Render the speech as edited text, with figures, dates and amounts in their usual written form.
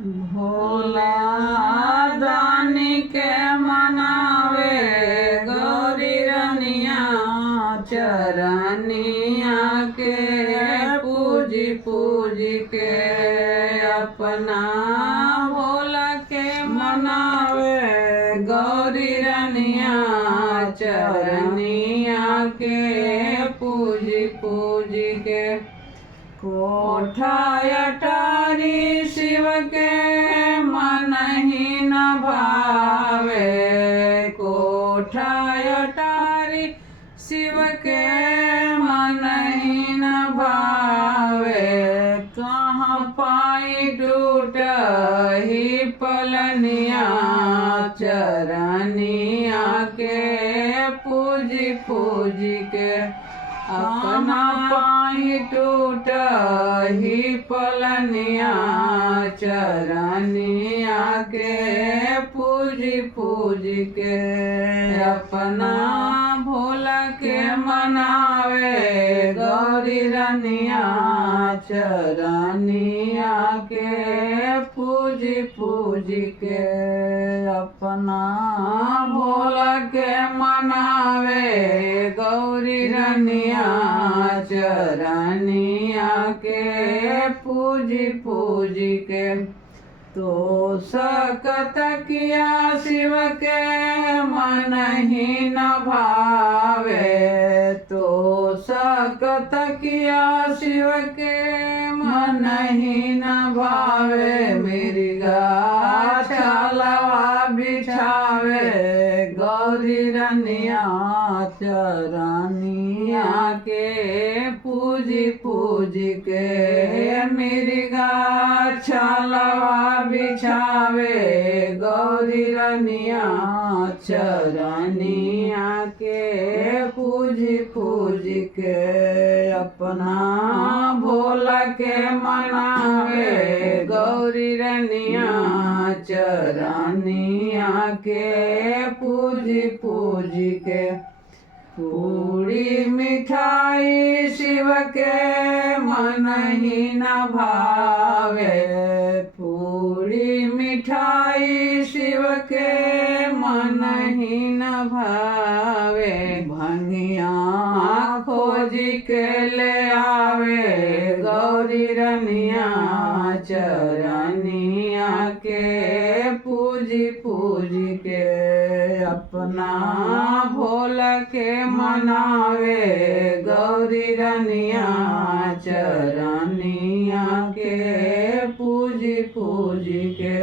भोला दानी के मनावे गौरी रनिया चरनिया के पूजी पूजी के अपना भोला के मनावे गौरी रनिया चरनिया के पूजी पूजी के कोठा अटारी शिव के मन ही न भावे कोठा अटारी शिव के मन ही न भावे कहाँ पाई टूट ही पलनिया चरनिया के पूजी पूजी के अपना पाई टूट ही पलनिया चरनिया के पूजी पूजी के अपना भोला के मनावे गौरी रनिया चरनिया के पूजी पूजी के अपना भोला के मनावे गौरी रनिया चरनिया के पूजी पूजी के तो सकत किया शिव के मन ही न भावे तो सकत किया शिव के मन ही न भावे मेरी गाछलवा बिछावे गौरी रनिया चरनिया के पूजी पूजी के मेरी गाछलवा बिछावे गौरी रनिया चरनिया के पूजी पूजी के अपना भोला के मनावे गौरी रनिया चरनिया के पूजी पूजी के पूरी मिठाई शिव के मन ही न भावे पूरी मिठाई शिव के मन ही न भावे भंगिया खोजी के ले आवे गौरी रनिया चरनिया के पूजी पूजी के अपना भोला के मनावे गौरी रनिया चरनिया के पूजी पूजी के